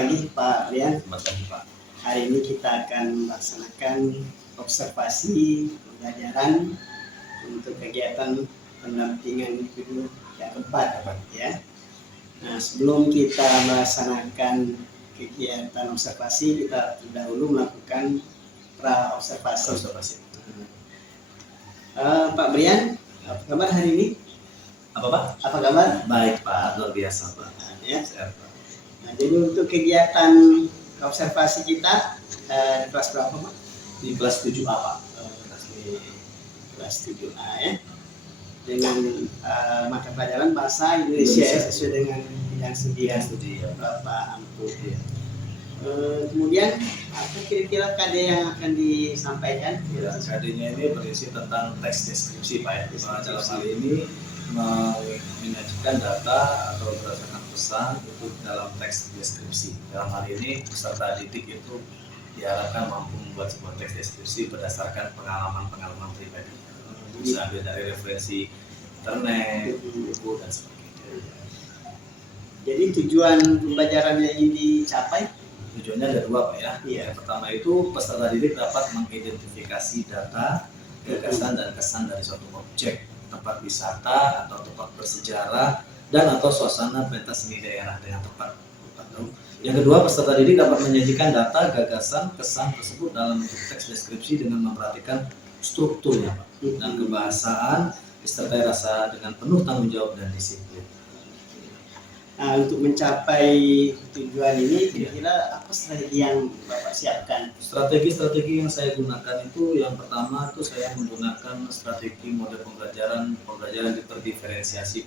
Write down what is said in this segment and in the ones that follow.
pagi Pak Rian. Selamat pagi Pak. Hari ini kita akan melaksanakan observasi pembelajaran untuk kegiatan pendampingan individu yang keempat ya. Nah, sebelum kita melaksanakan kegiatan observasi, kita dahulu melakukan pra-observasi. Pak Brian, apa kabar hari ini? Apa Pak? Apa kabar? Baik Pak, luar biasa Pak. Ya. Sehat Pak. Nah, jadi untuk kegiatan observasi kita di kelas berapa Pak? Di kelas 7A Pak. Kelas 7A ya. Dengan mata pelajaran bahasa Indonesia ya, sesuai dengan bidang studi Bapak Ampuh. Ya. Kemudian apa kira-kira KD yang akan disampaikan? Ya, KD-nya ini berisi tentang teks deskripsi Pak ya. Dalam hal ini menyajikan data atau berdasarkan pesan itu dalam teks deskripsi. Dalam hal ini peserta didik itu diharapkan mampu membuat sebuah teks deskripsi berdasarkan pengalaman pribadi. Bisa ambil dari referensi internet, buku dan sebagainya. Jadi tujuan pembelajaran yang ingin dicapai? Tujuannya ada dua Pak ya. Iya. Yang pertama itu peserta didik dapat mengidentifikasi data, gagasan dan kesan dari suatu objek, tempat wisata atau tempat bersejarah dan atau suasana pentas seni daerah dengan tepat. Yang kedua, peserta didik dapat menyajikan data, gagasan, kesan tersebut dalam bentuk teks deskripsi dengan memperhatikan strukturnya Pak, dan kebahasaan disertai rasa dengan penuh tanggung jawab dan disiplin. Nah, untuk mencapai tujuan ini kira-kira apa strategi yang Bapak siapkan? Strategi yang saya gunakan itu yang pertama itu saya menggunakan strategi model pembelajaran berdiferensiasi.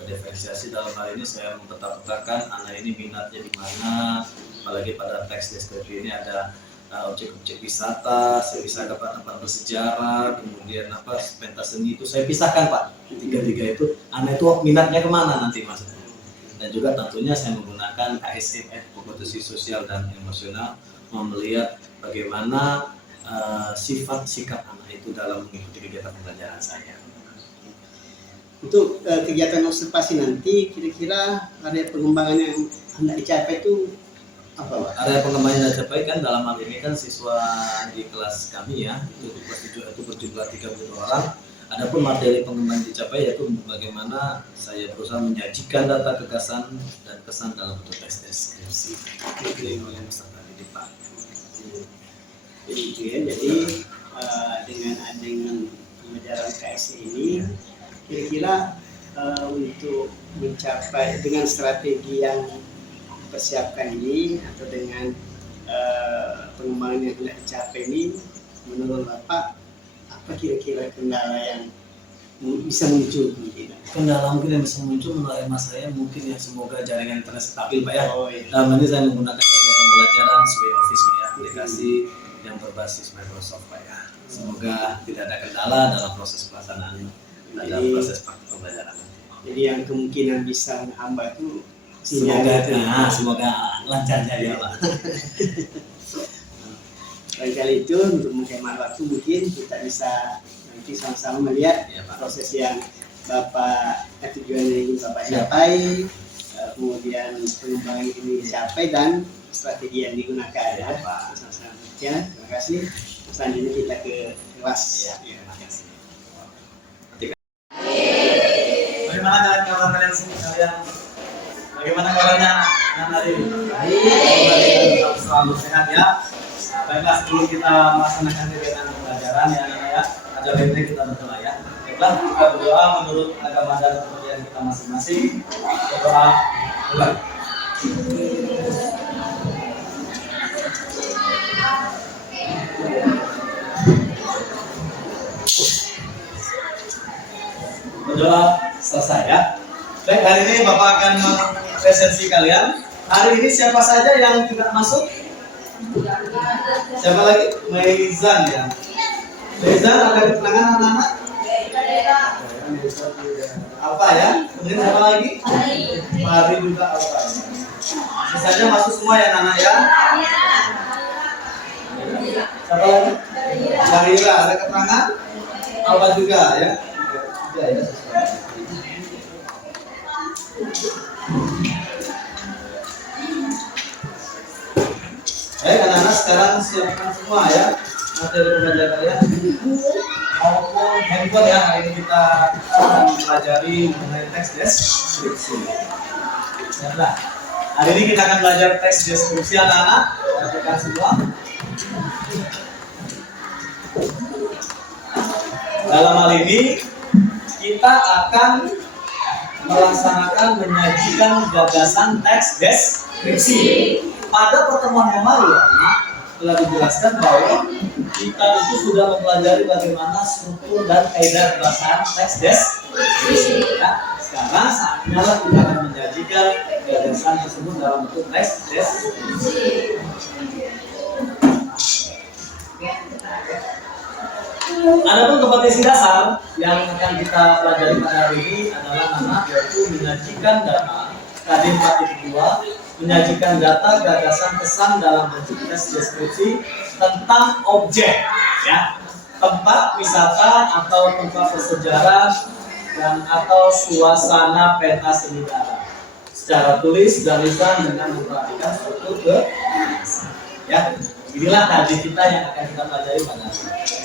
Berdiferensiasi dalam hal ini saya mempetak-petakan anak ini minatnya di mana, apalagi pada teks deskripsi ini ada objek-objek wisata, saya bisa ke tempat bersejarah, kemudian pentas seni itu saya pisahkan Pak. Tiga-tiga itu anak itu minatnya kemana nanti Mas. Dan juga tentunya saya menggunakan KSEF, kompetisi sosial dan emosional, melihat bagaimana sifat sikap anak itu dalam mengikuti kegiatan pembelajaran saya. Untuk kegiatan observasi nanti kira-kira area pengembangan yang hendak dicapai itu apa Pak? Area pengembangan yang dicapai kan dalam hal ini kan siswa di kelas kami ya, itu di kelas 7 itu berjumlah 30 orang. Adapun materi pengembangan dicapai yaitu bagaimana saya berusaha menyajikan data, gagasan dan kesan dalam bentuk teks deskripsi oleh peserta didik Pak. Jadi itu ya, jadi dengan pembelajaran KSE ini kira-kira untuk mencapai dengan strategi yang dipersiapkan ini atau dengan pengembangan yang telah dicapai ini, menurut Bapak apa kira-kira kendala yang bisa muncul mungkin? Kendala mungkin yang bisa muncul menurut hemat saya mungkin ya, semoga jaringan internet stabil Pak ya. Iya. Dalam ini saya menggunakan media pembelajaran sesuai Office Pak ya, aplikasi yang berbasis Microsoft Pak ya. Semoga tidak ada kendala dalam proses pelaksanaan dalam proses praktik pembelajaran. Jadi yang kemungkinan bisa menghambat itu semoga lancar jaya Pak. Kali itu untuk menghemat waktu mungkin kita bisa nanti sama-sama melihat proses yang Bapak tujuan yang ingin Bapak capai, kemudian pengembangan ini dicapai dan strategi yang digunakan ya Pak. Sama-sama. Ya, terima kasih. Selanjutnya kita ke kelas. Terima kasih. Bagaimana kabar kalian sekalian? Bagaimana kabarnya anak hari ini? Baik, selalu sehat ya. Baiklah, sebelum kita melaksanakan kegiatan pembelajaran ya, ada baiknya kita berdoa ya. Baiklah, kita berdoa menurut agama dan kepercayaan kita masing-masing. Berdoa mulai. Berdoa selesai ya. Baik, hari ini Bapak akan mempresentasi kalian. Hari ini siapa saja yang tidak masuk? Siapa lagi? Meizan ya. Meizan ada keterangan anak-anak? Apa ya? Kemudian siapa lagi? Mari juga apa? Sisanya masuk semua ya anak-anak ya. Siapa lagi? Zahira ada keterangan? Apa juga ya? Ya. sekarang siapkan semua ya materi pembelajaran kalian, buku maupun handphone ya. Hari ini kita akan mempelajari mengenai teks deskripsi. Nah, hari ini kita akan belajar teks deskripsi anak-anak. Perhatikan semua. Dalam hal ini kita akan melaksanakan menyajikan gagasan teks deskripsi. Pada pertemuan yang lalu, telah dijelaskan bahwa kita itu sudah mempelajari bagaimana struktur dan kaidah pelaksanaan teks deskripsi. Ya, sekarang saatnya lah kita akan menyajikan gagasan tersebut dalam bentuk teks deskripsi. Adapun kompetisi dasar yang akan kita pelajari pada hari ini adalah anak, yaitu menyajikan data KD 4.2, menyajikan data gagasan kesan dalam bentuk teks deskripsi tentang objek, ya, tempat wisata atau tempat bersejarah dan atau suasana pentas seni darat secara tulis dan lisan dengan memperhatikan struktur kegagasan. Ya, inilah KD kita yang akan kita pelajari pada hari ini.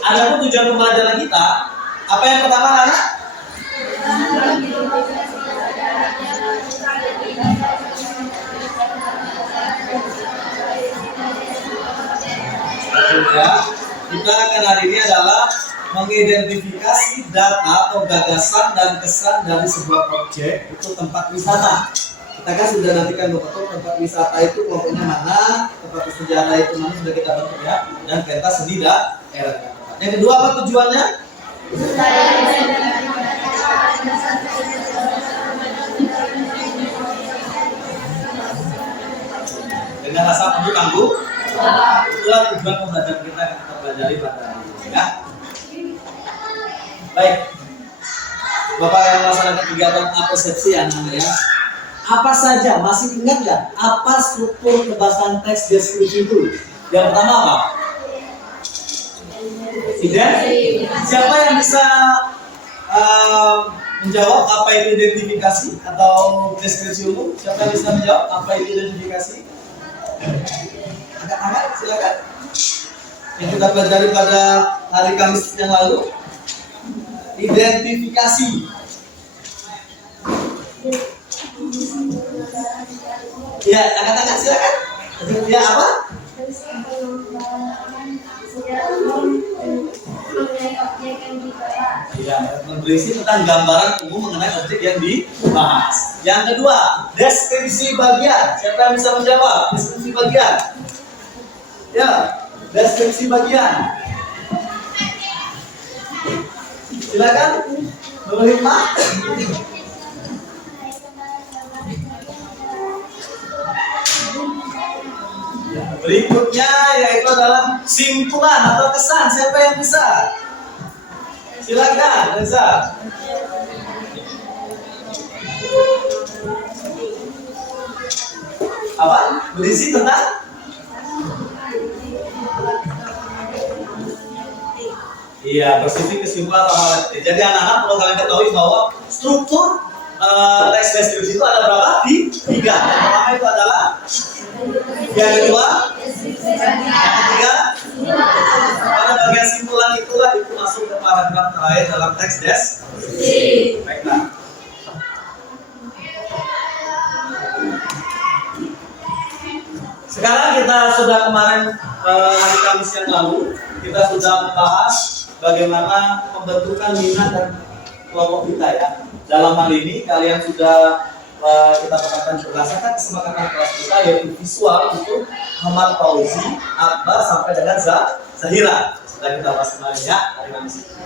Adapun tujuan pembelajaran kita, apa yang pertama, anak? Ya, kita akan hari ini adalah mengidentifikasi data atau gagasan dan kesan dari sebuah objek itu tempat wisata. Kita kan sudah nantikan betul tempat wisata itu kelompoknya mana, tempat bersejarah itu mana sudah kita bentuk ya, dan pentas seni daerah. Yang kedua, apa tujuannya? Dengan rasa penuh tanggung. Itulah tujuan pembelajaran kita yang kita pelajari pada hari ini ya. Baik, Bapak yang melaksanakan kegiatan persepsi anak-anak ya. Apa saja, masih ingat nggak apa struktur kebahasan teks deskripsi itu? Yang pertama apa? Siapa yang bisa menjawab apa itu identifikasi atau deskripsi umum? Siapa yang bisa menjawab apa itu identifikasi? Angkat, silakan. Yang kita pelajari pada hari Kamis yang lalu, identifikasi. Ya, angkat, silakan. Ya, apa? Ya, berisi tentang gambaran umum mengenai objek yang dibahas. Yang kedua, deskripsi bagian. Siapa yang bisa menjawab? Deskripsi bagian. Ya, deskripsi bagian. Silakan. Nomor 5. Berikutnya yaitu adalah simpulan atau kesan. Siapa yang bisa? Silakan, Reza. Apa? Berisi tentang? Iya, bersifat kesimpulan atau hal. Jadi anak-anak perlu kalian ketahui bahwa struktur teks deskripsi itu ada berapa? 3. Yang pertama itu adalah, yang kedua, yang ketiga, pada bagian simpulan itulah itu masuk ke paragraf terakhir dalam teks deskripsi. Baiklah. Sekarang kita sudah kemarin hari Kamis yang lalu kita sudah membahas bagaimana pembentukan minat dan kelompok kita ya. Dalam hal ini kalian sudah kita katakan berdasarkan kesepakatan kelas kita yaitu visual untuk Muhammad Fauzi, Akbar sampai dengan Zahira. Sudah kita bahas kemarin ya.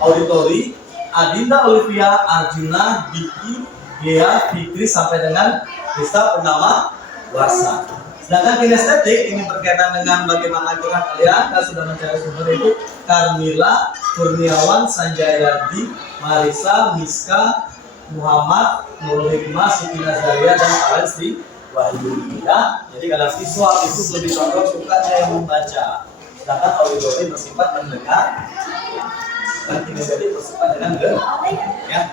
Auditori, Adinda Olivia, Arjuna, Diki, Gea, Fikri sampai dengan Rista Purnama Warsa. Sedangkan kinestetik ini berkaitan dengan bagaimana gerak kalian sudah mencari sumber itu Carmila, Kurniawan, Sanjayadi, Marisa, Miska, Muhammad, Nurul Hikmah, Siti Nazaria, dan Alesri Wahyu. Ya, jadi kalau visual itu lebih condong sukanya yang membaca, sedangkan auditori bersifat mendengar, dan kinestetik bersifat dengan gerak. Ya.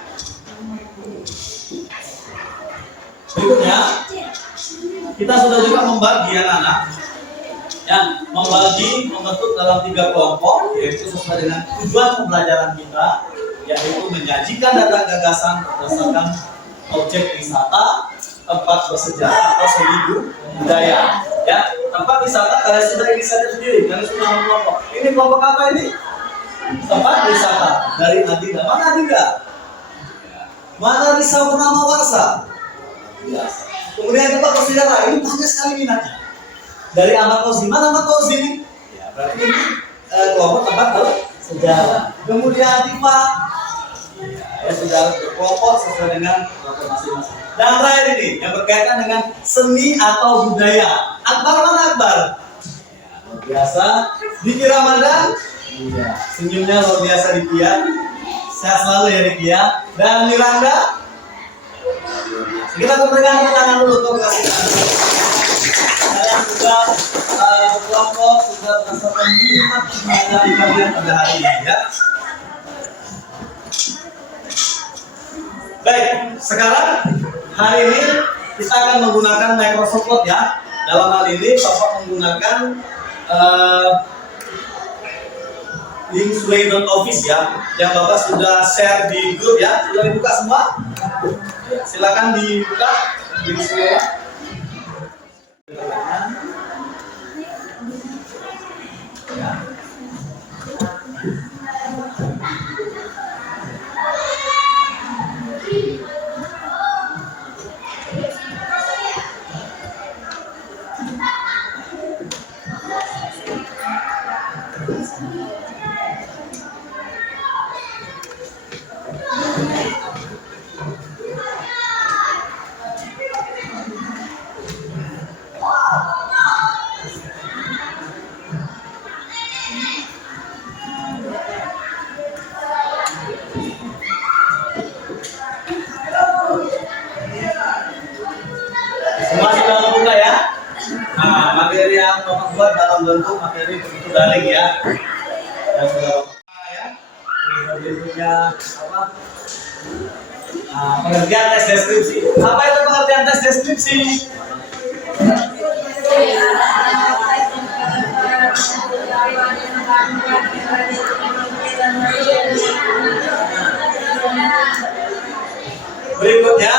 Berikutnya, kita sudah juga membagi anak-anak Ya, membentuk dalam 3 kelompok, yaitu sesuai dengan tujuan pembelajaran kita, yaitu menyajikan data gagasan berdasarkan objek wisata, tempat bersejarah atau seni budaya. Ya, tempat wisata kalian sudah inisiatif sendiri, kalian sudah kelompok. Ini kelompok apa ini? Tempat wisata dari Adinda. Mana Adinda? Mana Risau Purnama Warsa? Ya. Kemudian tempat bersejarah, ini banyak sekali minatnya. Dari Ahmad Fauzi, mana Ahmad Fauzi? Ya, berarti ini kelompok tempat bersejarah. Kemudian Tifa, ya sudah berkelompok sesuai dengan kelompok masing-masing. Dan terakhir ini yang berkaitan dengan seni atau budaya. Akbar mana Akbar? Ya, luar biasa. Diki Ramadan, iya. Senyumnya luar biasa Dikia. Sehat selalu ya Dikia. Dan Miranda, kita berikan tangan dulu untuk kasih kalian sudah berkelompok, sudah merasakan nikmat pembelajaran kalian pada hari ini ya. Baik, sekarang hari ini kita akan menggunakan Microsoft Word ya. Dalam hal ini Bapak menggunakan link sway.office ya, yang Bapak sudah share di grup ya. Sudah dibuka semua? Silakan dibuka di sway. Ya. Semua sudah terbuka ya. Nah, materi yang Bapak buat dalam bentuk materi begitu daring ya. Yang sudah ya. Berikutnya apa? Nah, pengertian tes deskripsi. Apa itu pengertian tes deskripsi? Berikutnya,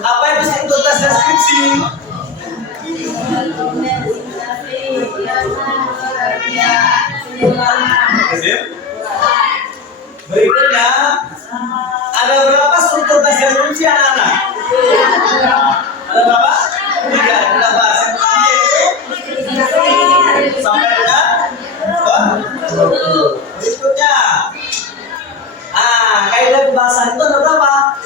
apa itu struktur tes deskripsi? Berikutnya, ada berapa struktur tes deskripsi anak-anak? Ada berapa? 3. Kita bahas yang pertama yaitu sampai dengan 20. Berikutnya, kaidah kebahasan itu ada berapa?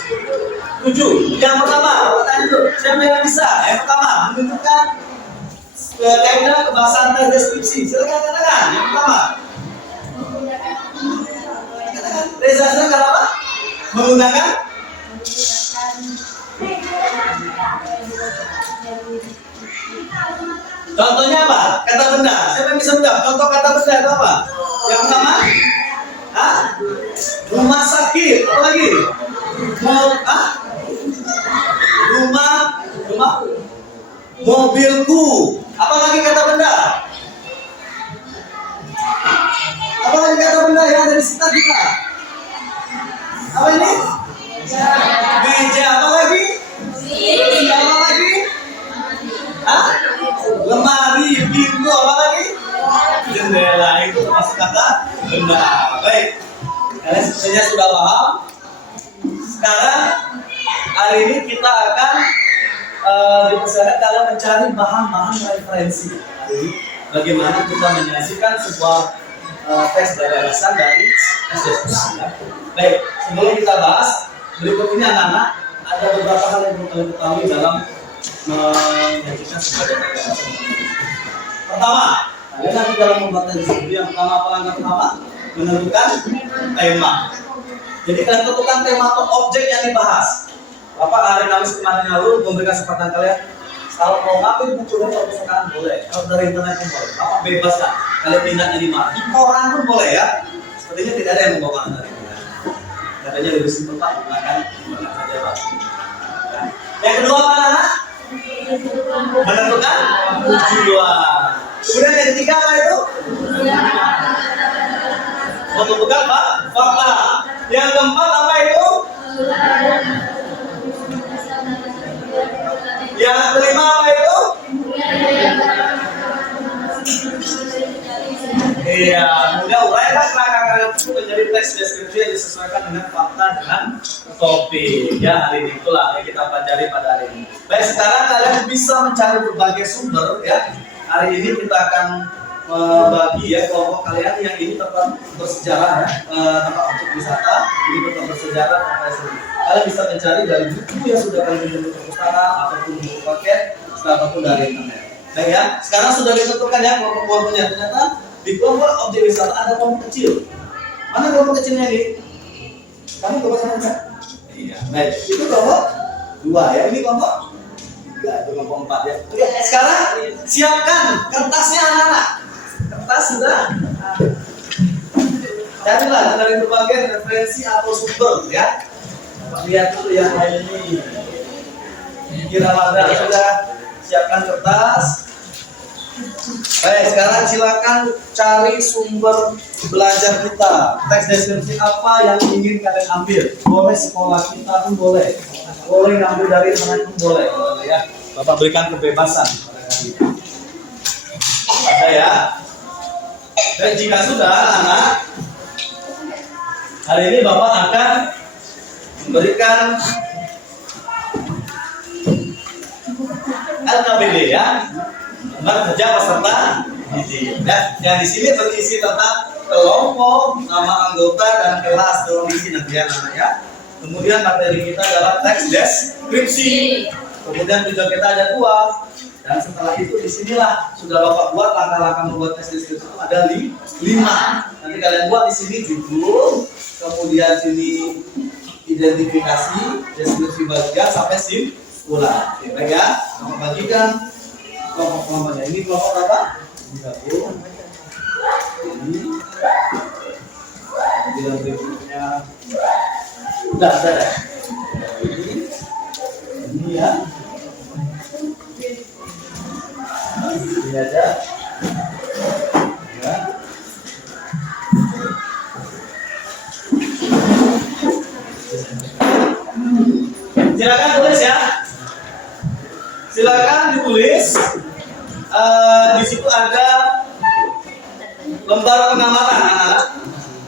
7. Yang pertama, pertanyaan dulu, siapa yang bisa? Yang pertama, menunjukkan kaidah kebahasan tes deskripsi. Silakan katakan. Yang pertama, Reza silakan apa? Menggunakan contohnya apa? Kata benda. Siapa yang bisa menjawab? Contoh kata benda itu apa? Yang pertama, rumah sakit. Apa lagi? Rumah mobilku. Apa lagi kata benda? Apa lagi kata benda yang ada di sekitar kita? Apa ini? Meja. Apa lagi? Apa lagi? Lemari, pintu. Apa lagi? Jendela. Itu termasuk kata benda. Baik, kalian sebenarnya sudah paham. Sekarang hari ini kita akan dipersilakan kalian mencari bahan-bahan referensi. Jadi bagaimana kita menyajikan sebuah tes gagasan dari tes diskusi. Ya. Baik, sebelum kita bahas berikut ini anak-anak ada beberapa hal yang perlu kalian ketahui dalam menyajikan sebuah data gagasan. Pertama, kalian nanti dalam membuat tes diskusi yang pertama apa langkah pertama? Menentukan tema. Jadi kalian tentukan tema atau objek yang dibahas. Bapak hari Kamis kemarin lalu memberikan kesempatan kalian kalau mau ngambil buku dari perpustakaan boleh, kalau dari internet pun boleh. Bapak bebas kan? Kalian minatnya di mana? Di koran pun boleh ya. Sepertinya tidak ada yang membawa dari internet. Katanya lebih simpel Pak, gunakan saja Pak. Yang kedua apa anak? Menentukan tujuan. Kemudian yang ketiga apa itu? Menunjukkan fakta. Yang keempat apa itu? Yang kelima apa itu? Iya, kemudian uraikan kerangka itu menjadi teks deskripsi yang disesuaikan dengan fakta dengan topik. Ya, hari ini itulah yang kita pelajari pada hari ini. Baik, sekarang kalian bisa mencari berbagai sumber ya. Hari ini kita akan membagi ya kelompok kalian yang ini tempat bersejarah ya, tempat objek wisata, ini tempat bersejarah tempat sendiri. Kalian bisa mencari dari buku yang sudah kalian beli di perpustakaan ataupun buku paket ataupun dari internet. Baik ya, sekarang sudah ditentukan ya kelompok-kelompoknya. Ternyata di kelompok objek wisata ada kelompok kecil. Mana kelompok kecilnya ini? Kamu kelompok sama enggak? Iya. Baik, itu kelompok 2 ya. Ini kelompok 3, itu kelompok 4 ya. Oke, sekarang siapkan kertasnya anak-anak. Kertas sudah. Carilah dari berbagai referensi atau sumber ya. Lihat dulu ya ini. Kira Ramadan sudah siapkan kertas. Baik, sekarang silakan cari sumber belajar kita. Teks deskripsi apa yang ingin kalian ambil? Boleh sekolah kita pun boleh. Boleh ngambil dari internet pun boleh. Ya, Bapak berikan kebebasan pada kalian. Ada ya. Dan jika sudah, anak, hari ini Bapak akan memberikan LKPD ya. Kerja peserta didik. Ya, yang di sini berisi tentang kelompok, nama anggota dan kelas kondisi nanti ya. Kemudian materi kita adalah teks deskripsi. Kemudian tujuan kita ada 2. Dan setelah itu disinilah sudah Bapak buat langkah-langkah membuat teks deskripsi itu ada 5. Nanti kalian buat di sini judul, kemudian sini identifikasi, deskripsi bagian sampai simpulan. Oke, baik ya. Bapak bagikan kelompok-kelompoknya. Ini kelompok apa? Digabung. Ini. Kemudian berikutnya. Udah ya. Ini ya. Ini aja. Ya. Silakan tulis ya. Silakan ditulis. Di situ ada lembar pengamatan, anak-anak.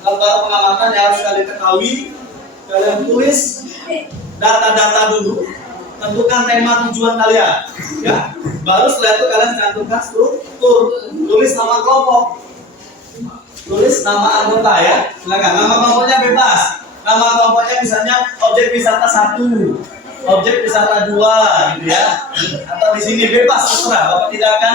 Lembar pengamatan yang harus kalian ketahui. Kalian tulis data-data dulu. Tentukan tema tujuan kalian, ya. Baru setelah itu kalian cantumkan struktur. Tulis nama kelompok. Tulis nama anggota ya. Silakan. Nama kelompoknya bebas. Nama kelompoknya misalnya objek wisata 1. Objek wisata 2 gitu ya, atau di sini bebas terserah. Bapak tidak akan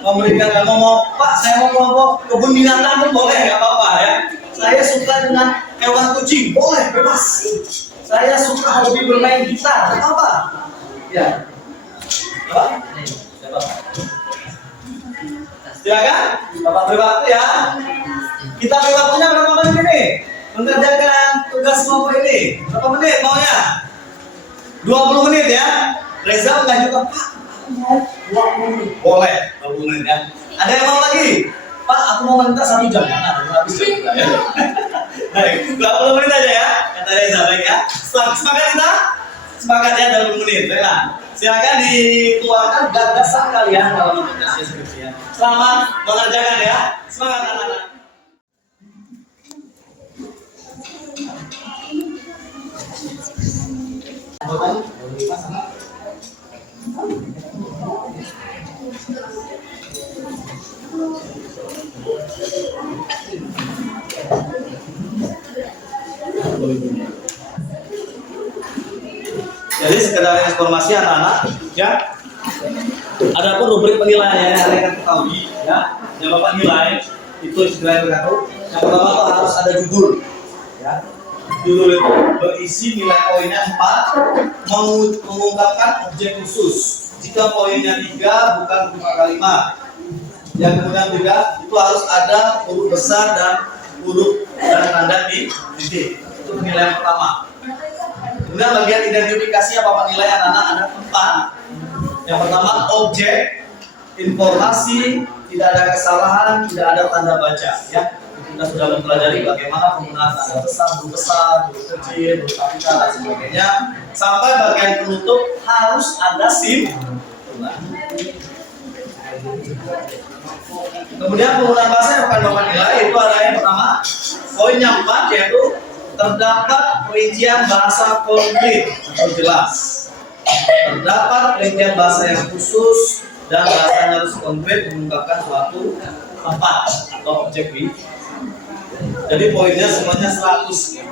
memberikan ngomong, Pak saya mau kelompok kebun binatang pun boleh, nggak apa-apa ya. Saya suka dengan hewan kucing, boleh bebas. Saya suka hobi bermain gitar, nggak apa-apa. Ya, Bapak, silakan. Bapak beri waktu ya. Kita beri waktunya berapa menit ini? Mengerjakan tugas kelompok ini. Berapa menit maunya? 20 menit ya. Reza mengajukan, Pak, 20 menit. Boleh, 20 menit ya. Ada yang mau lagi? Pak, aku mau minta 1 jam. Nah, habis ya. Baik, 20 menit aja ya. Kata Reza, baik ya. Sepakat kita? Sepakat ya, 20 menit. Baiklah. Silakan dituangkan gagasan kalian dalam bentuk deskripsi ya. Selamat mengerjakan ya. Semangat anak-anak. Jadi sekedar informasi anak-anak ya. Adapun rubrik penilaian yang kalian ketahui ya, yang Bapak nilai itu istilahnya berkata. Yang pertama itu harus ada judul ya. Judul itu berisi nilai poinnya 4, mengungkapkan objek khusus. Jika poinnya 3 bukan 5x5. Yang kemudian juga itu harus ada huruf besar dan huruf dan tanda di titik. Itu penilaian pertama. Kemudian bagian identifikasi apa Pak nilai anak-anak ada 4. Yang pertama objek, informasi, tidak ada kesalahan, tidak ada tanda baca ya. Kita sudah mempelajari bagaimana penggunaan tanda besar, huruf besar, huruf kecil, huruf kapital dan sebagainya. Sampai bagian penutup harus ada simpulan. Kemudian penggunaan bahasa yang akan Bapak nilai itu ada yang pertama, poin yang 4 yaitu terdapat perincian bahasa konkret atau jelas. Terdapat perincian bahasa yang khusus dan bahasanya harus konkret mengungkapkan suatu tempat atau objek. Jadi poinnya semuanya 100.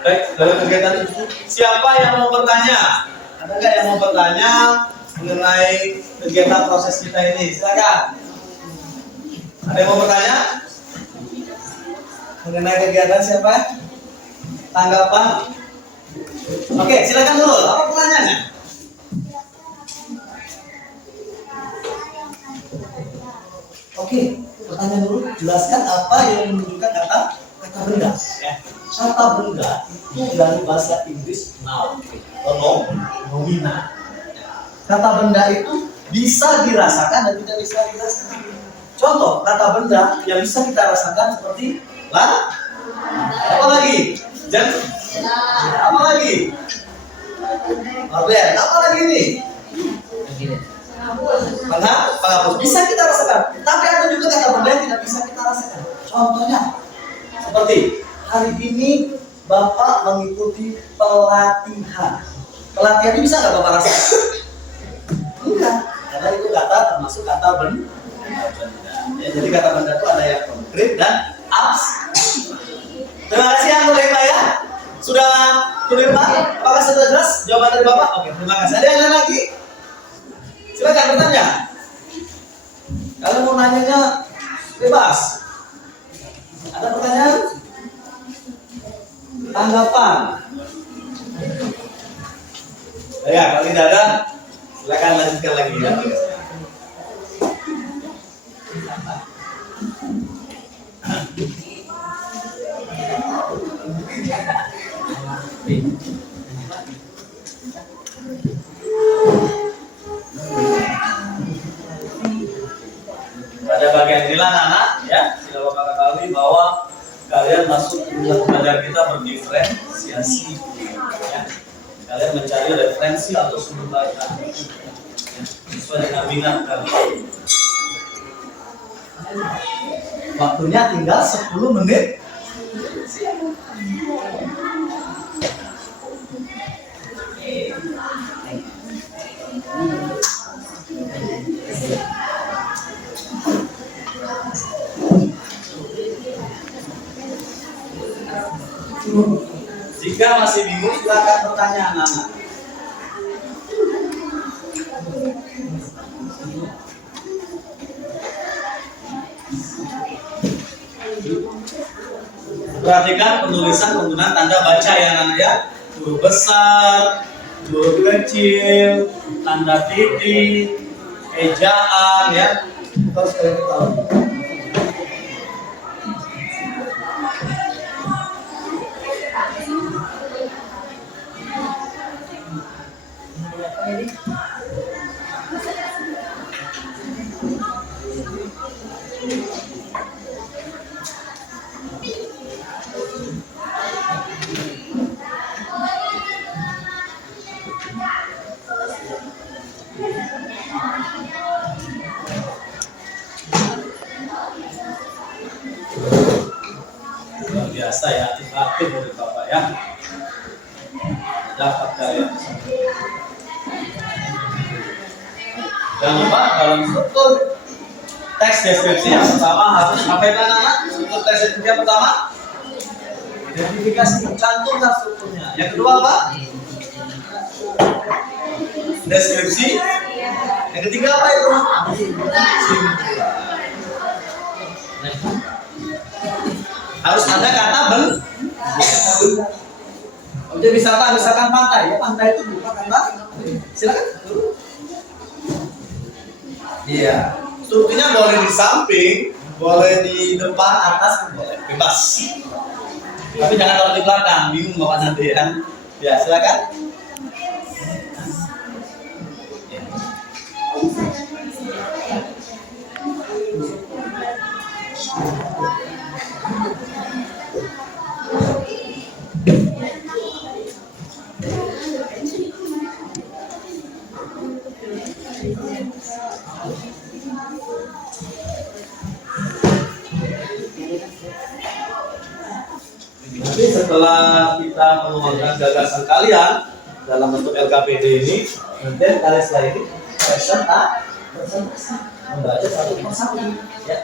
Baik, dari kegiatan itu siapa yang mau bertanya? Ada nggak yang mau bertanya mengenai kegiatan proses kita ini? Silakan. Ada yang mau bertanya mengenai kegiatan siapa? Tanggapan? Oke, silakan dulu. Apa pertanyaannya? Oke, pertanyaan dulu. Jelaskan apa yang menunjukkan kata benda. Ya. Kata benda itu dari bahasa Inggris noun atau nomina. Kata benda itu bisa dirasakan dan tidak bisa dirasakan. Contoh kata benda yang bisa kita rasakan seperti lah. Apa lagi? Apa lagi? Apa lagi nih? Penghapus bisa kita rasakan, tapi ada juga kata benda yang tidak bisa kita rasakan. Contohnya seperti hari ini Bapak mengikuti pelatihan. Pelatihan ini bisa nggak Bapak rasakan? Enggak, karena itu kata termasuk kata benda. Ya, jadi kata benda itu ada yang konkret dan abstrak. Terima kasih yang mulia ya. Sudah clear Pak? Apakah sudah jelas jawaban dari Bapak? Oke, terima kasih. Ada yang lain lagi? Silakan bertanya. Kalau mau nanyanya bebas. Ada pertanyaan? Tanggapan? Ya, kalau tidak ada, silakan lanjutkan lagi ya. Pada bagian inilah anak-anak ya, sudah Bapak ketahui bahwa kalian masuk belajar kita berdiferensiasi ya. Kalian mencari referensi atau sumber bacaan ya, sesuai dengan minat kalian. Waktunya tinggal 10 menit. Jika masih bingung, silakan bertanya anak-anak. Perhatikan penulisan penggunaan tanda baca ya anak-anak ya. Huruf besar, huruf kecil, tanda titik, ejaan ya. Kita harus kalian tahu. biasa ya, aktif dari Bapak ya. Dapat kalian. Jangan lupa dalam struktur teks deskripsi yang pertama harus sampaikan anak. Struktur teks deskripsi yang pertama identifikasi, cantumkan strukturnya. Yang kedua apa? Deskripsi. Yang ketiga apa itu? Harus ada kata Objek wisata, misalkan pantai ya, pantai itu bukan kata. Silakan. Iya. Strukturnya boleh di samping, boleh di depan, atas, boleh bebas. Tapi jangan taruh di belakang, bingung bapak nanti ya. Ya, silakan. Nanti setelah kita mengembangkan gagasan kalian dalam bentuk LKPD ini, nanti kalian setelah ini presentasi membaca satu persatu ya.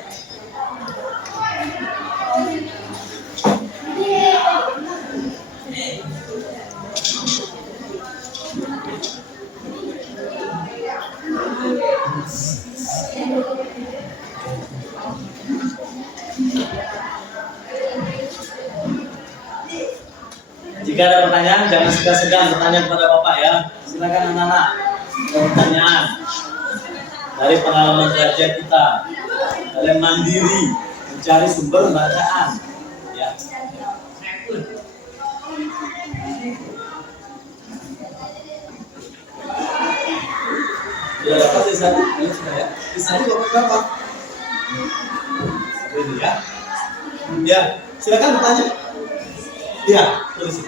Jika ada pertanyaan, jangan segan-segan bertanya kepada Bapak ya. Silakan anak-anak, ada pertanyaan dari pengalaman belajar kita. Kalian mandiri mencari sumber bacaan. Ya. Sudah dapat sisa? Ini sudah ya. Sisa ini dapat berapa? Ini ya. Ya, silakan bertanya. Ya, tulis.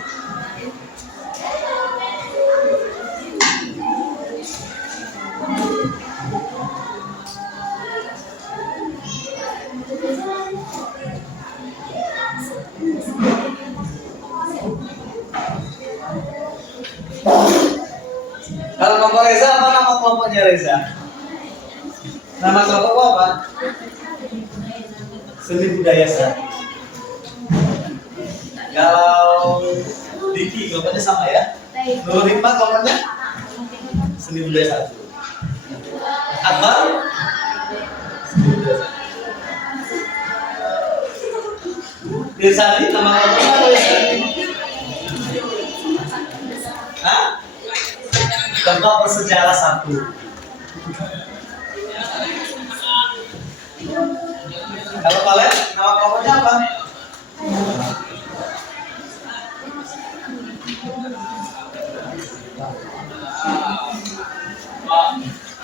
Kalau kelompok Reza, apa nama kelompoknya Reza? Nama kelompok apa? Seni Budaya Satu. Kalau Diki kelompoknya sama ya? Nurul Hikmah kelompoknya? Seni Budaya Satu. Akbar? Seni Budaya Satu. Irsadi, nama kelompoknya apa Irsadi? Hah? Kelompok Bersejarah Satu. Kalau kalian, nama kelompoknya apa?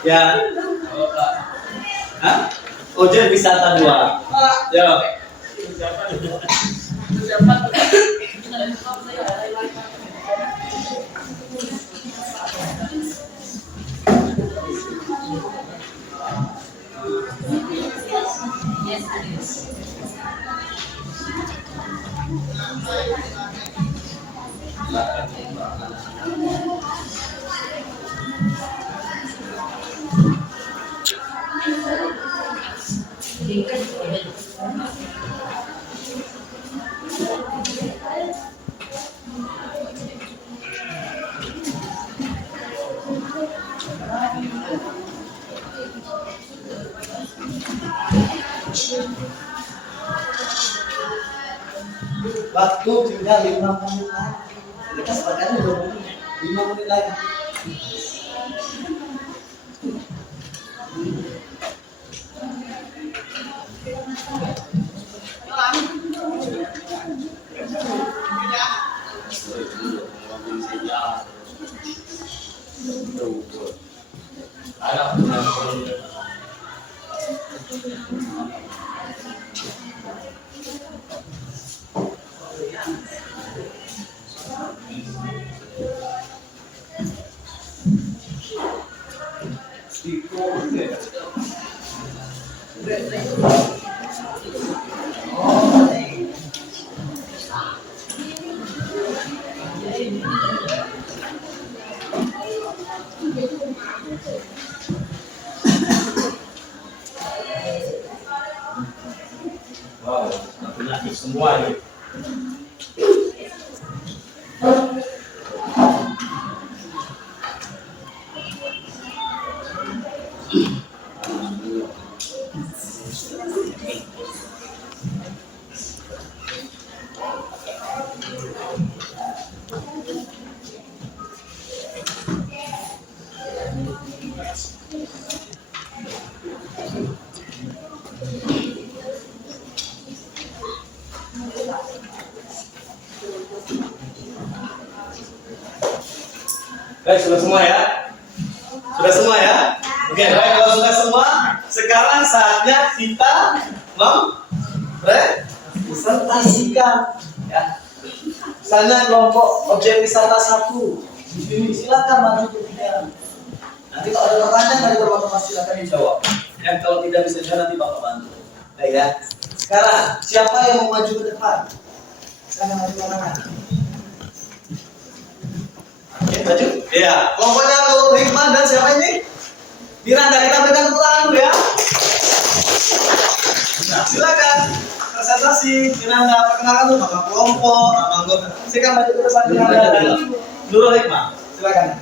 Ya. Hah? Objek wisata 2. Jawab. Waktu tinggal 5 menit lagi. Kita sepakatnya 20 menit. 5 menit lagi. Wow, tentunya semua ini. Baik, sudah semua ya? Sudah semua ya? Oke, baik, kalau sudah semua, sekarang saatnya kita mempresentasikan ya. Misalnya kelompok objek wisata 1. Silakan maju ke bidang. Nanti kalau ada pertanyaan dari teman-teman silakan dijawab. Dan kalau tidak bisa jawab nanti Bapak bantu. Baik ya. Sekarang siapa yang mau maju ke depan? Silakan maju ke kanan. Oke, maju. Iya, kelompoknya Nurul Hikmah dan siapa ini? Miranda, kita berikan tepuk tangan dulu ya. Nah, silakan presentasi. Miranda, perkenalkan dulu nama kelompok, nama anggota. Silakan maju ke depan Miranda dan Nurul Hikmah. Silakan.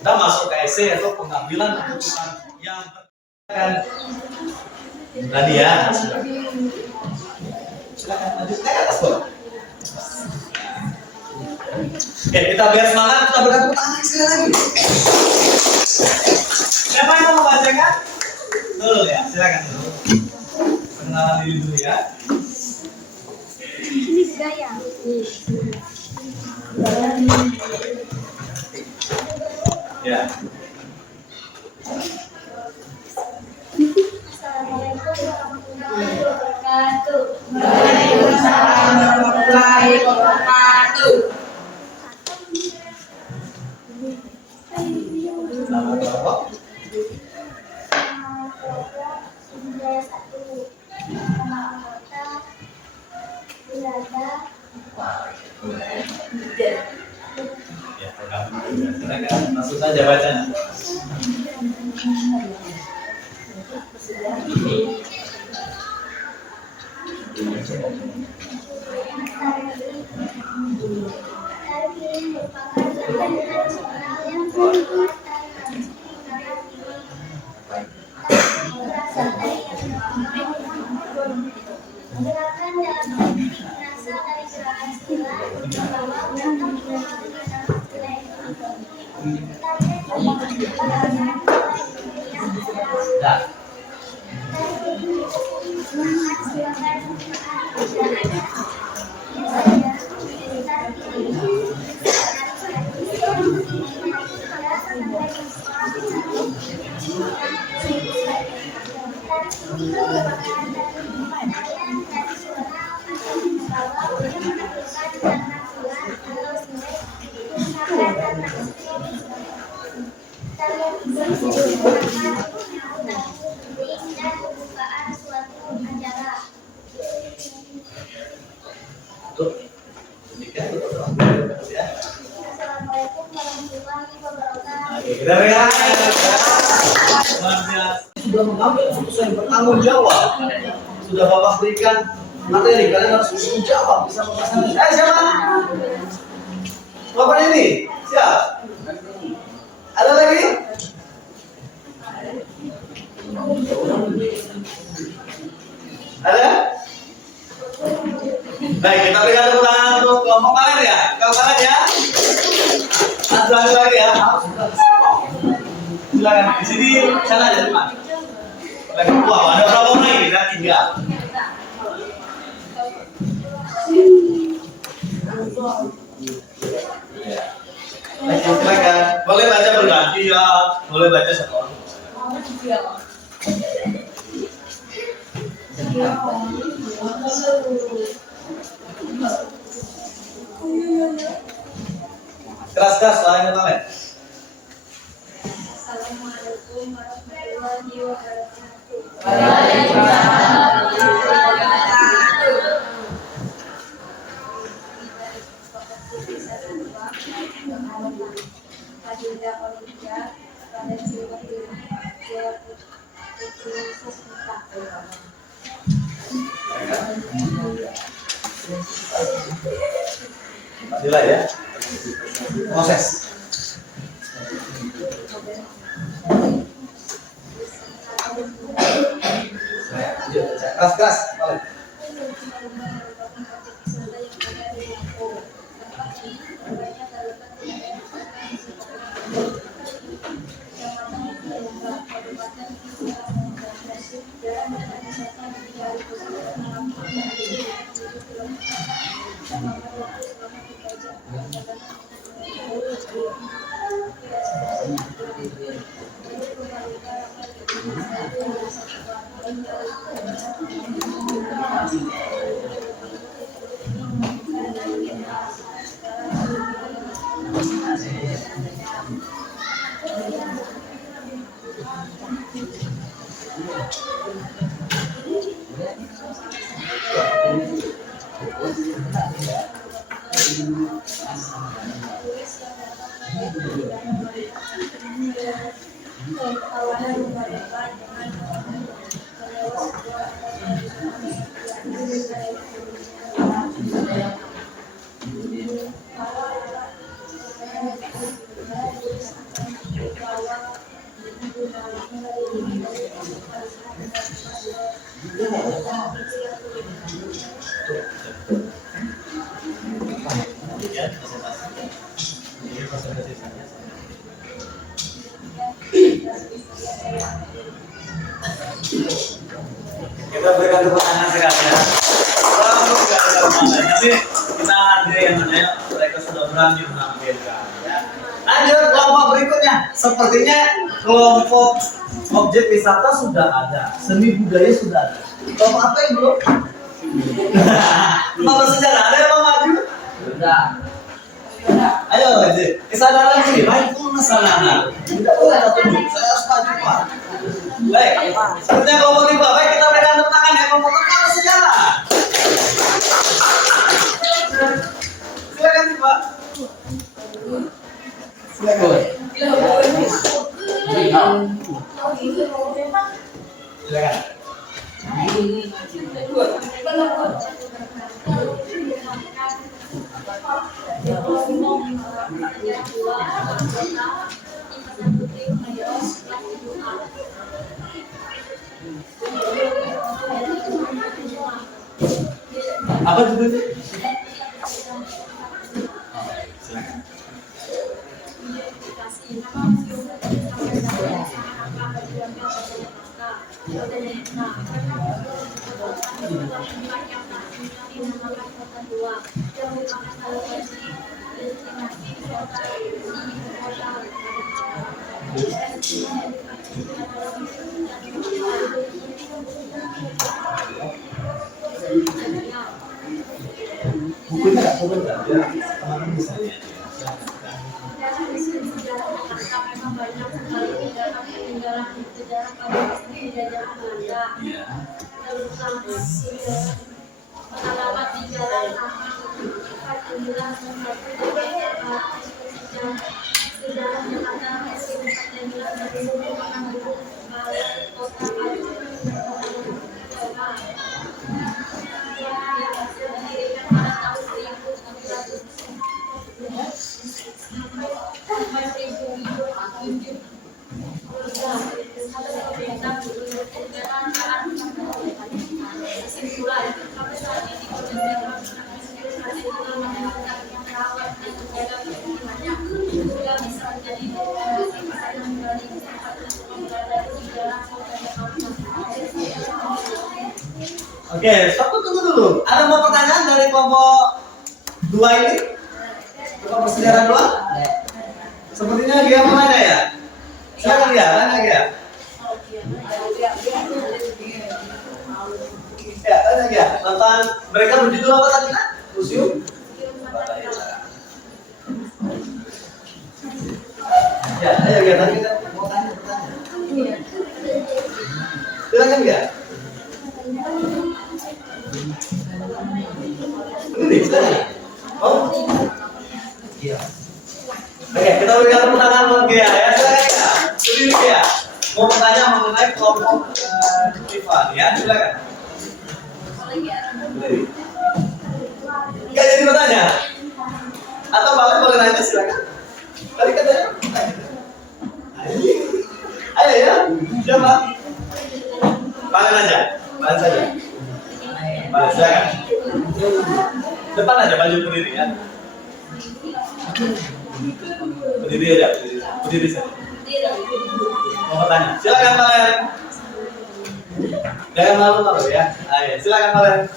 Kita masuk ke essay atau pengambilan keputusan yang akan tadi ya. Silakan maju ke atas dong. Oke, kita biar semangat, kita berikan tepuk tangan sekali lagi. Siapa yang mau membacakan? Dulu ya, silakan dulu. Perkenalan diri dulu ya. Ini gaya. Ya. Assalamualaikum warahmatullahi wabarakatuh. Waalaikumsalam warahmatullahi wabarakatuh. Nama kelompok? Budaya 1. Nama anggota Miranda. Ya, silakan langsung saja bacanya. Tari ini merupakan tari tradisional yang membuat tari tradisional karena berasal dari gerakan dalam teknik berasal dari gerakan istilah membawa untuk memahami dalam istilah itu. Tarian ini dilakukan Ya. tari ini mengangkat silakan biasanya tari ini Assalamualaikum warahmatullahi wabarakatuh. Kita lihat. Sudah mengambil keputusan yang bertanggung jawab. Sudah Bapak berikan materi, kalian harus bisa jawab, bisa melaksanakan. Siapa? Bapak ini? Siap? Ada lagi? Ada? Baik, kita berikan tepuk tangan untuk kelompok kalian ya. Kelompok kalian ya. Ada lagi ya. Silakan di sini, sana aja depan. Lagi wow, ada berapa orang ini? Ada 3. Baik, silakan. Boleh baca berganti ya. Boleh baca satu orang. Keras-keras suaranya kalian. Assalamualaikum warahmatullahi wabarakatuh. Waalaikumsalam warahmatullahi wabarakatuh. Fadilah Olimpiade Pastilah ya. Proses. Keras. Kita berikan tepuk tangan sekali ya. Tapi kita hargai yang mana mereka sudah berani menampilkan. Ya. Lanjut kelompok berikutnya. Sepertinya kelompok objek wisata sudah ada, seni budaya sudah ada. Kelompok apa yang belum? Kelompok sejarah ada yang mau maju? Sudah. Ayo, kesadaran ini, mindfulness kesadaran. Tidak boleh ada tunjuk. Saya harus maju Pak. Baik, sepertinya kelompok tiga. Baik, kita berikan tepuk tangan ya kelompok pertama sejarah. Silakan nih Pak. Silakan. Apa judulnya? Silakan. Bukunya nggak sebentar ya, teman-teman bisa lihat. Alamat di jalan sejarah Jakarta Oke, stop tunggu dulu. Ada mau pertanyaan dari kelompok dua ini? Kelompok sejarah dua? Sepertinya dia mau nanya ya. Silakan dia, tanya dia. Ya, tanya dia. Tentang mereka berjudul apa tadi kan? Museum. Ya, ayo ya tadi kita mau tanya pertanyaan. Silakan dia. Ini silakan. Oh. Iya. Oke, kita berikan tepuk tangan buat Gia ya. Silakan ya. kelompok Tiffany ya, silakan. Nggak jadi bertanya? Atau boleh nanya silakan. Tadi katanya. Ayo ya, siapa? Balen aja, balen saja. Balen silakan. Depan aja baju berdiri ya. Berdiri aja, berdiri saja. Mau bertanya? Silakan Balen. Jangan malu-malu ya. Ayo, silakan Balen.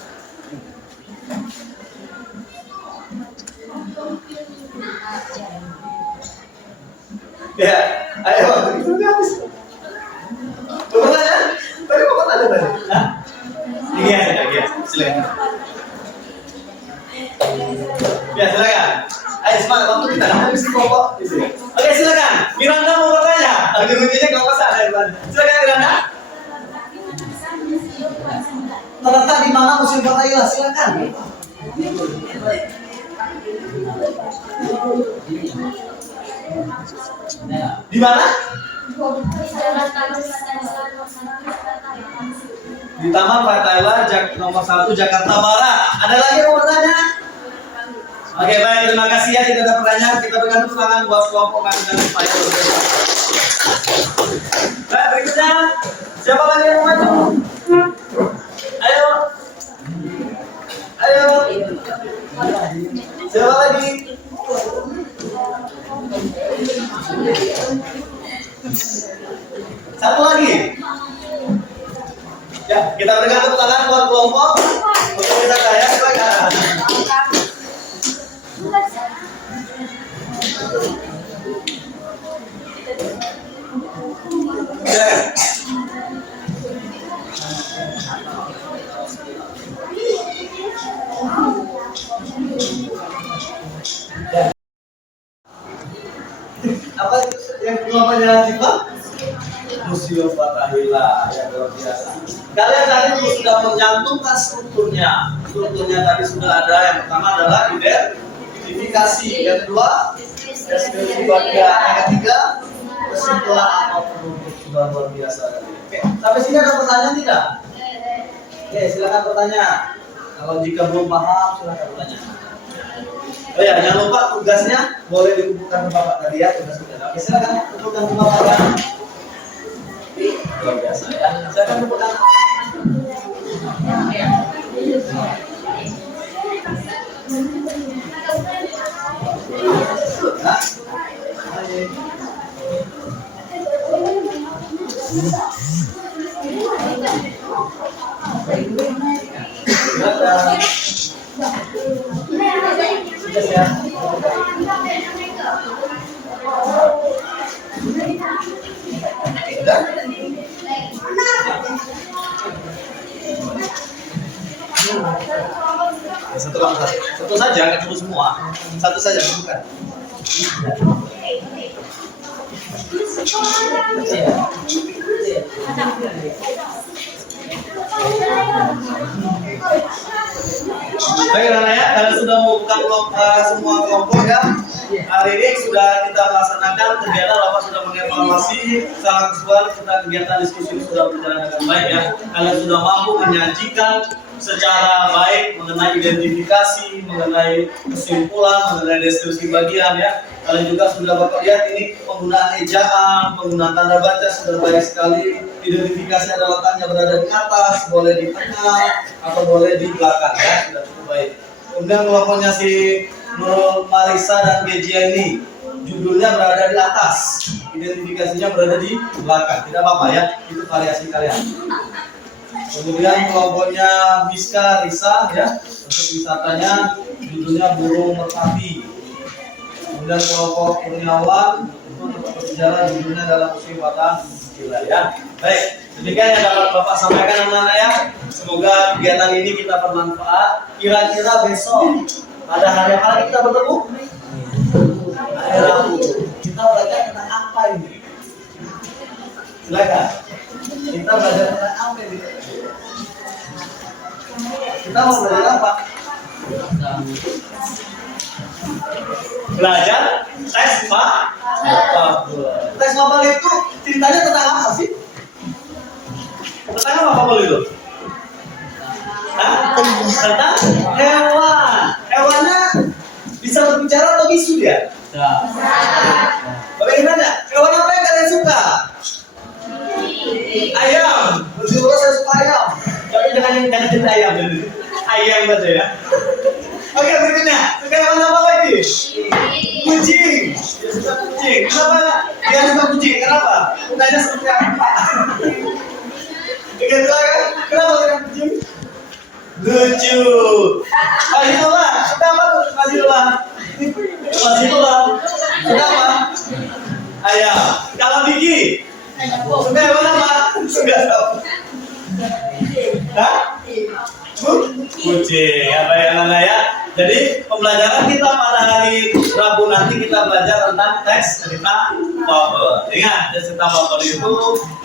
Ya, ayo. Mau bertanya? Tadi mau bertanya tadi? Hah? Iya, silakan. Ya, silakan. Ayo semangat, waktu kita habis kelompok. Oke, silakan. Miranda mau bertanya. Lagi kuncinya kelompok sana. Silakan Miranda. Terletak di mana museum Fathahillah? Silakan. Di mana? Di Taman Fathahillah nomor 1 Jakarta Barat. Ada lagi yang mau bertanya? Oke, baik, terima kasih ya. Tidak ada pertanyaan, kita berikan tepuk tangan buat kelompok dan supaya berbeda. Baik, berikutnya siapa lagi yang mau maju? Ayo. Siapa lagi? Satu lagi. Ya, kita berikan tepuk tangan buat kelompok untuk bisa kaya. Silakan. Apa yang kelompoknya Ziva? Museum Fathahillah yang luar biasa. Kalian tadi sudah menyantumkan strukturnya. Strukturnya tadi sudah ada. Yang pertama adalah identifikasi, yang kedua deskripsi bagian, yang ketiga kesimpulan atau penutup. Sudah luar biasa. Oke, sampai sini ada pertanyaan tidak? Oke, silakan bertanya. Kalau jika belum paham, silakan bertanya. Oh ya, jangan lupa tugasnya boleh dikumpulkan ke Bapak tadi ya, tugas-tugas. Oke, silakan kumpulkan ke Bapak ya. Luar biasa ya. Silakan kumpulkan. Sudah ya. Satu saja, nggak perlu semua. Satu saja, bukan. Baik, ya, kalian sudah membuka semua kelompok ya. Hari ini sudah kita laksanakan kegiatan, Bapak sudah mengevaluasi secara keseluruhan kita kegiatan diskusi ini sudah berjalan dengan baik ya. Kalian sudah mampu menyajikan secara baik mengenai identifikasi, mengenai kesimpulan, mengenai deskripsi bagian ya. Kalian juga sudah Bapak lihat ini penggunaan ejaan, penggunaan tanda baca sudah baik sekali. Identifikasi ada letaknya berada di atas, boleh di tengah, atau boleh di belakang ya, sudah cukup baik. Kemudian kelompoknya si Nurul Marisa dan Gejia ini judulnya berada di atas, identifikasinya berada di belakang. Tidak apa-apa ya, itu variasi kalian. Kemudian kelompoknya Miska Risa ya, untuk wisatanya judulnya Burung Merpati. Kemudian kelompok Kurniawan untuk berbicara judulnya dalam musim Fathahillah ya. Baik, demikian yang dapat Bapak sampaikan anak-anak ya. Semoga kegiatan ini kita bermanfaat. Kira-kira besok ada hari apa lagi kita bertemu? Hari Rabu. Kita belajar tentang apa ini? Silakan. Kita belajar tentang apa ini? Kita mau belajar apa? Belajar tes mapel. Tes mapel itu ceritanya tentang apa sih? apa Paul itu? Hah? Tentang hewan. Hewannya bisa berbicara atau bisu dia? Bagaimana? Hewan apa yang kalian suka? Ayam. Bersyukur saya suka ayam. Tapi jangan jadi ayam. Ayam saja ya. Oke, berikutnya. Suka hewan apa lagi? Kucing. Dia suka kucing. Kenapa dia suka kucing? Kenapa? Mukanya seperti apa? Gitu kan? Kenapa suka kucing? Lucu. Fazilullah. Suka apa tuh Fazilullah? Fazilullah. Suka apa? Ayam. Kalau Diki? Suka hewan apa? Suka apa? Hah? Kucing. Apa ya Nana ya? Jadi pembelajaran kita pada hari Rabu nanti kita belajar tentang teks cerita fabel. Ingat, cerita fabel itu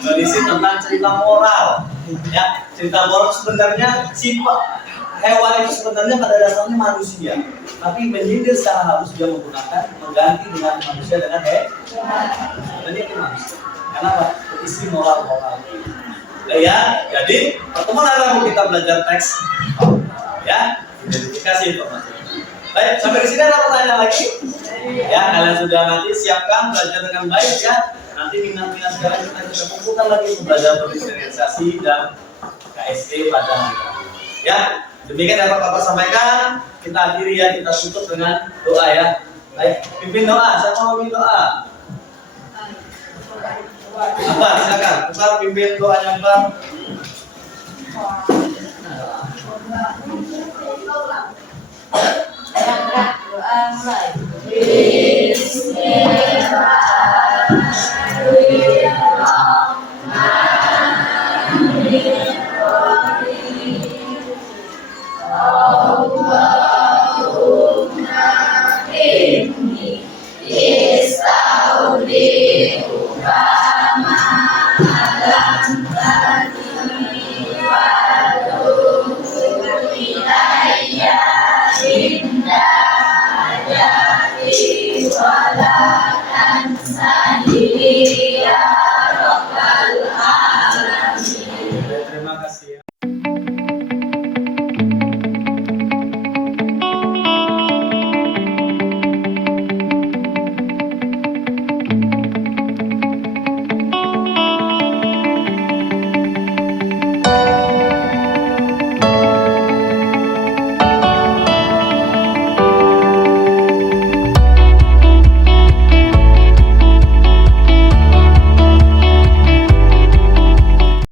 berisi tentang cerita moral. Ya, cerita moral sebenarnya sifat hewan itu sebenarnya pada dasarnya manusia, tapi menyindir secara halus dia mengganti dengan manusia dengan dan itu manusia. Kenapa? Berisi moral. Ya, jadi pertemuan hari Rabu kita belajar teks, ya, identifikasi informasi. Baik, sampai di sini ada pertanyaan lagi? Ya, kalian sudah nanti siapkan belajar dengan baik ya. Nanti minat-minat sekarang kita kumpulkan lagi untuk belajar berdifferensiasi dan KSE pada hari Rabu. Ya, demikian yang Bapak sampaikan. Kita akhiri ya, kita tutup dengan doa ya. Baik, pimpin doa. Siapa mau pimpin doa? Apa? Silakan. Bukan pimpin doanya Pak. Doa mulai. Wala tansa diriya